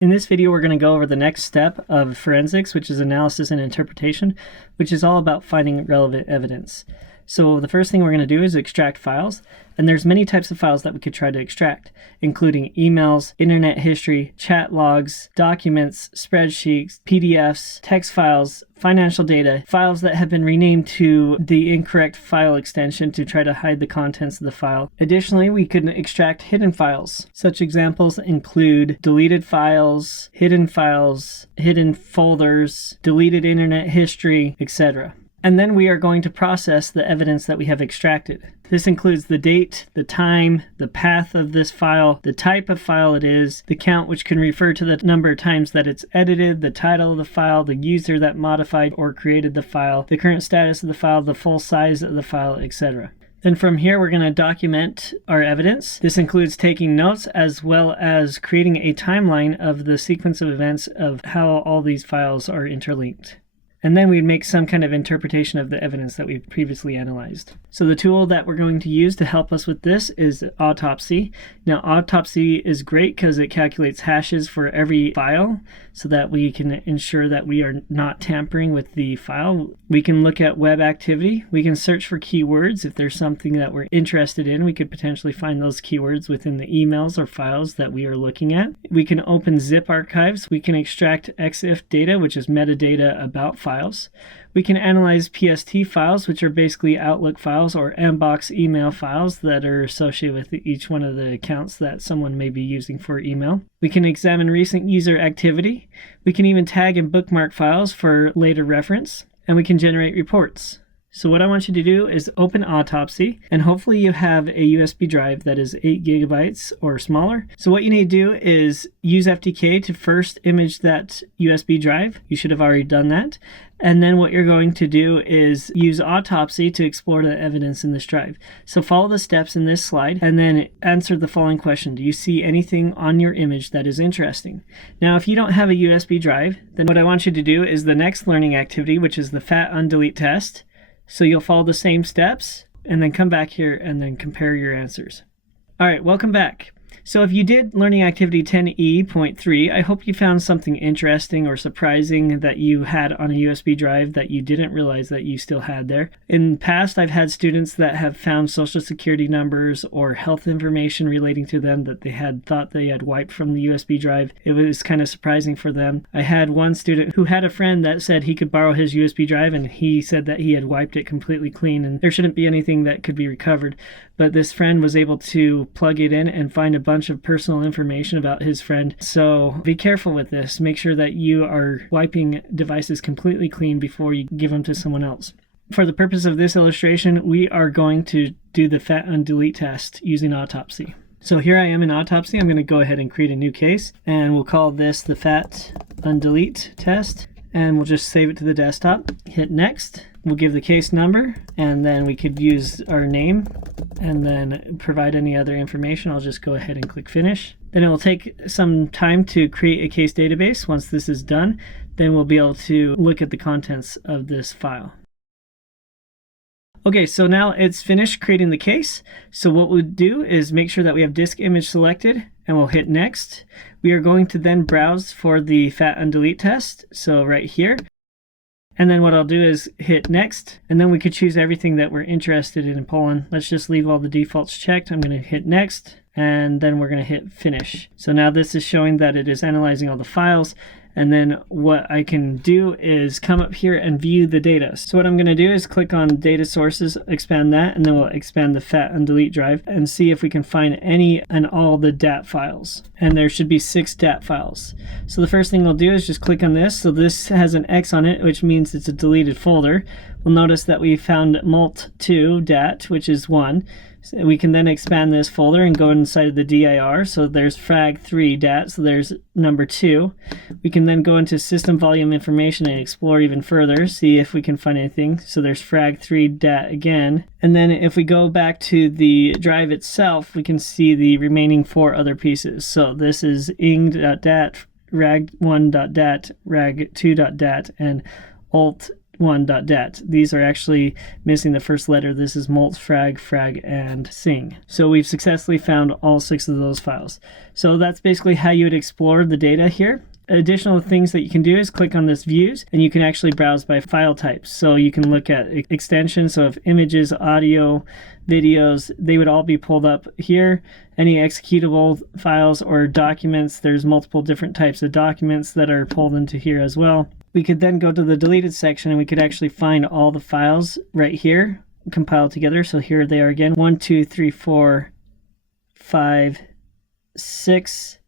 In this video, we're going to go over the next step of forensics, which is analysis and interpretation, which is all about finding relevant evidence. So the first thing we're going to do is extract files, and there's many types of files that we could try to extract, including emails, internet history, chat logs, documents, spreadsheets, PDFs, text files, financial data, files that have been renamed to the incorrect file extension to try to hide the contents of the file. Additionally, we could extract hidden files. Such examples include deleted files, hidden folders, deleted internet history, etc. And then we are going to process the evidence that we have extracted. This includes the date, the time, the path of this file, the type of file it is, the count, which can refer to the number of times that it's edited, the title of the file, the user that modified or created the file, the current status of the file, the full size of the file, etc. Then from here, we're going to document our evidence. This includes taking notes as well as creating a timeline of the sequence of events of how all these files are interlinked. And then we'd make some kind of interpretation of the evidence that we've previously analyzed. So the tool that we're going to use to help us with this is Autopsy. Now, Autopsy is great because it calculates hashes for every file so that we can ensure that we are not tampering with the file. We can look at web activity. We can search for keywords. If there's something that we're interested in, we could potentially find those keywords within the emails or files that we are looking at. We can open zip archives. We can extract EXIF data, which is metadata about files. We can analyze PST files, which are basically Outlook files or Mbox email files that are associated with each one of the accounts that someone may be using for email. We can examine recent user activity. We can even tag and bookmark files for later reference, and we can generate reports. So what I want you to do is open Autopsy, and hopefully you have a USB drive that is 8 gigabytes or smaller. So what you need to do is use FTK to first image that USB drive. You should have already done that. And then what you're going to do is use Autopsy to explore the evidence in this drive. So follow the steps in this slide and then answer the following question. Do you see anything on your image that is interesting? Now, if you don't have a USB drive, then what I want you to do is the next learning activity, which is the Undelete Test. So you'll follow the same steps and then come back here and then compare your answers. All right, welcome back. So if you did Learning Activity 10E.3, I hope you found something interesting or surprising that you had on a USB drive that you didn't realize that you still had there. In the past, I've had students that have found social security numbers or health information relating to them that they had thought they had wiped from the USB drive. It was kind of surprising for them. I had one student who had a friend that said he could borrow his USB drive, and he said that he had wiped it completely clean and there shouldn't be anything that could be recovered. But this friend was able to plug it in and find a bunch of personal information about his friend. So be careful with this. Make sure that you are wiping devices completely clean before you give them to someone else. For the purpose of this illustration, we are going to do the Undelete test using Autopsy. So here I am in Autopsy. I'm going to go ahead and create a new case, and we'll call this the Undelete Test. And we'll just save it to the desktop. Hit next. We'll give the case number, and then we could use our name and then provide any other information. I'll just go ahead and click finish. Then it will take some time to create a case database. Once this is done, then we'll be able to look at the contents of this file. Okay, so now it's finished creating the case. So what we'll do is make sure that we have disk image selected, and we'll hit next. We are going to then browse for the Undelete test, so right here. And then what I'll do is hit next, and then we could choose everything that we're interested in pulling. Let's just leave all the defaults checked. I'm going to hit next, and then we're going to hit finish. So now this is showing that it is analyzing all the files. And then what I can do is come up here and view the data. So what I'm going to do is click on data sources, expand that, and then we'll expand the Undelete drive and see if we can find any and all the DAT files. And there should be 6 DAT files. So the first thing we'll do is just click on this. So this has an X on it, which means it's a deleted folder. We'll notice that we found mult2 DAT, which is 1. So we can then expand this folder and go inside of the dir. So there's frag3 DAT, so there's number 2. We can then go into system volume information and explore even further, see if we can find anything. So there's frag3 DAT again. And then if we go back to the drive itself, we can see the remaining 4 other pieces. So this is ing.dat, rag1.dat, rag2.dat, and alt 1.dat. These are actually missing the first letter. This is molt, frag, and sing. So we've successfully found all 6 of those files. So that's basically how you would explore the data here. Additional things that you can do is click on this views, and you can actually browse by file types. So you can look at extensions, so if images, audio, videos, they would all be pulled up here. Any executable files or documents, there's multiple different types of documents that are pulled into here as well. We could then go to the deleted section and we could actually find all the files right here compiled together. So here they are again, 1, 2, 3, 4, 5, 6,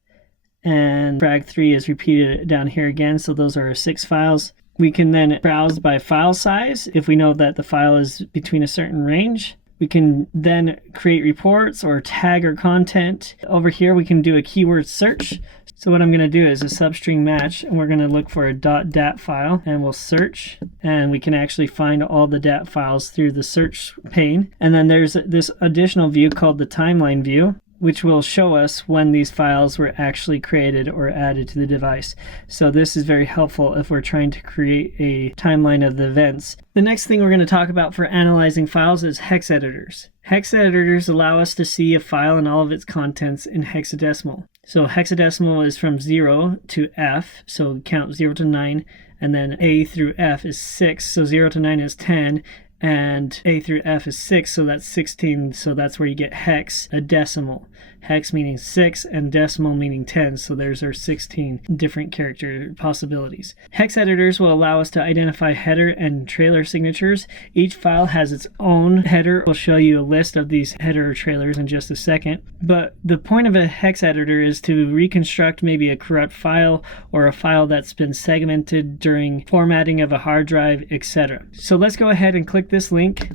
and frag 3 is repeated down here again. So those are our 6 files. We can then browse by file size if we know that the file is between a certain range. We can then create reports or tag our content. Over here we can do a keyword search. So what I'm going to do is a substring match, and we're going to look for a .dat file, and we'll search, and we can actually find all the dat files through the search pane. And then there's this additional view called the timeline view, which will show us when these files were actually created or added to the device. So this is very helpful if we're trying to create a timeline of the events. The next thing we're going to talk about for analyzing files is hex editors. Hex editors allow us to see a file and all of its contents in hexadecimal. So hexadecimal is from 0 to F, so count 0 to 9, and then A through F is 6, so 0 to 9 is 10, and A through F is 6, so that's 16, so that's where you get hex, a decimal. Hex meaning 6 and decimal meaning 10, so there's our 16 different character possibilities. Hex editors will allow us to identify header and trailer signatures. Each file has its own header. We'll show you a list of these header or trailers in just a second. But the point of a hex editor is to reconstruct maybe a corrupt file or a file that's been segmented during formatting of a hard drive, etc. So let's go ahead and click this link.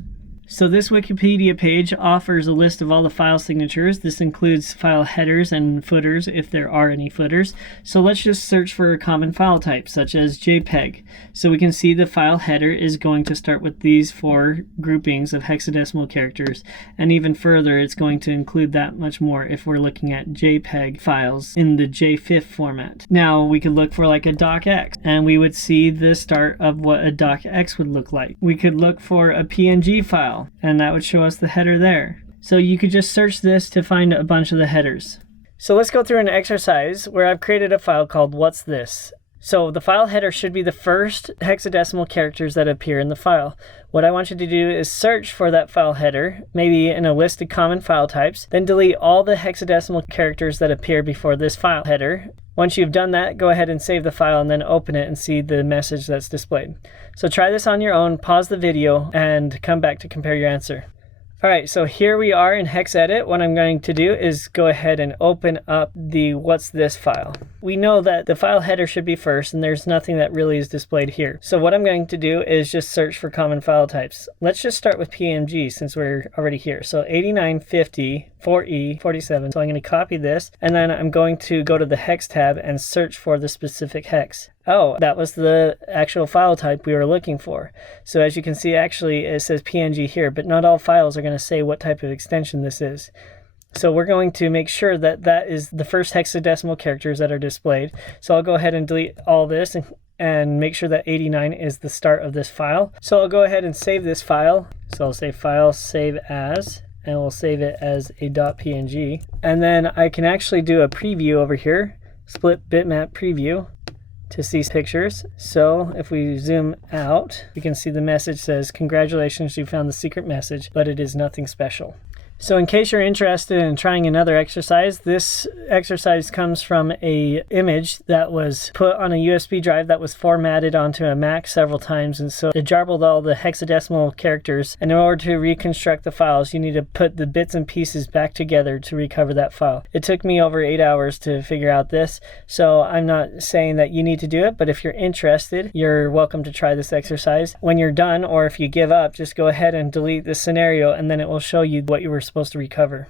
So this Wikipedia page offers a list of all the file signatures. This includes file headers and footers if there are any footers. So let's just search for a common file type such as JPEG. So we can see the file header is going to start with these 4 groupings of hexadecimal characters, and even further it's going to include that much more if we're looking at JPEG files in the JFIF format. Now we could look for like a docx, and we would see the start of what a docx would look like. We could look for a PNG file, and that would show us the header there. So you could just search this to find a bunch of the headers. So let's go through an exercise where I've created a file called What's This? So the file header should be the first hexadecimal characters that appear in the file. What I want you to do is search for that file header, maybe in a list of common file types, then delete all the hexadecimal characters that appear before this file header. Once you've done that, go ahead and save the file and then open it and see the message that's displayed. So try this on your own, pause the video, and come back to compare your answer. Alright, so here we are in HexEdit. What I'm going to do is go ahead and open up the What's This file. We know that the file header should be first, and there's nothing that really is displayed here. So what I'm going to do is just search for common file types. Let's just start with PNG since we're already here. So 8950 4E 47. So I'm going to copy this, and then I'm going to go to the hex tab and search for the specific hex. Oh, that was the actual file type we were looking for. So as you can see, actually it says PNG here, but not all files are going to say what type of extension this is. So we're going to make sure that that is the first hexadecimal characters that are displayed. So I'll go ahead and delete all this and make sure that 89 is the start of this file. So I'll go ahead and save this file. So I'll say File, Save As, and we'll save it as a .png. And then I can actually do a preview over here, split bitmap preview, to see pictures. So if we zoom out, we can see the message says, "Congratulations, you found the secret message, but it is nothing special." So in case you're interested in trying another exercise, this exercise comes from an image that was put on a USB drive that was formatted onto a Mac several times, and so it jarbled all the hexadecimal characters, and in order to reconstruct the files you need to put the bits and pieces back together to recover that file. It took me over 8 hours to figure out this, so I'm not saying that you need to do it, but if you're interested, you're welcome to try this exercise. When you're done, or if you give up, just go ahead and delete the scenario, and then it will show you what you were supposed to recover.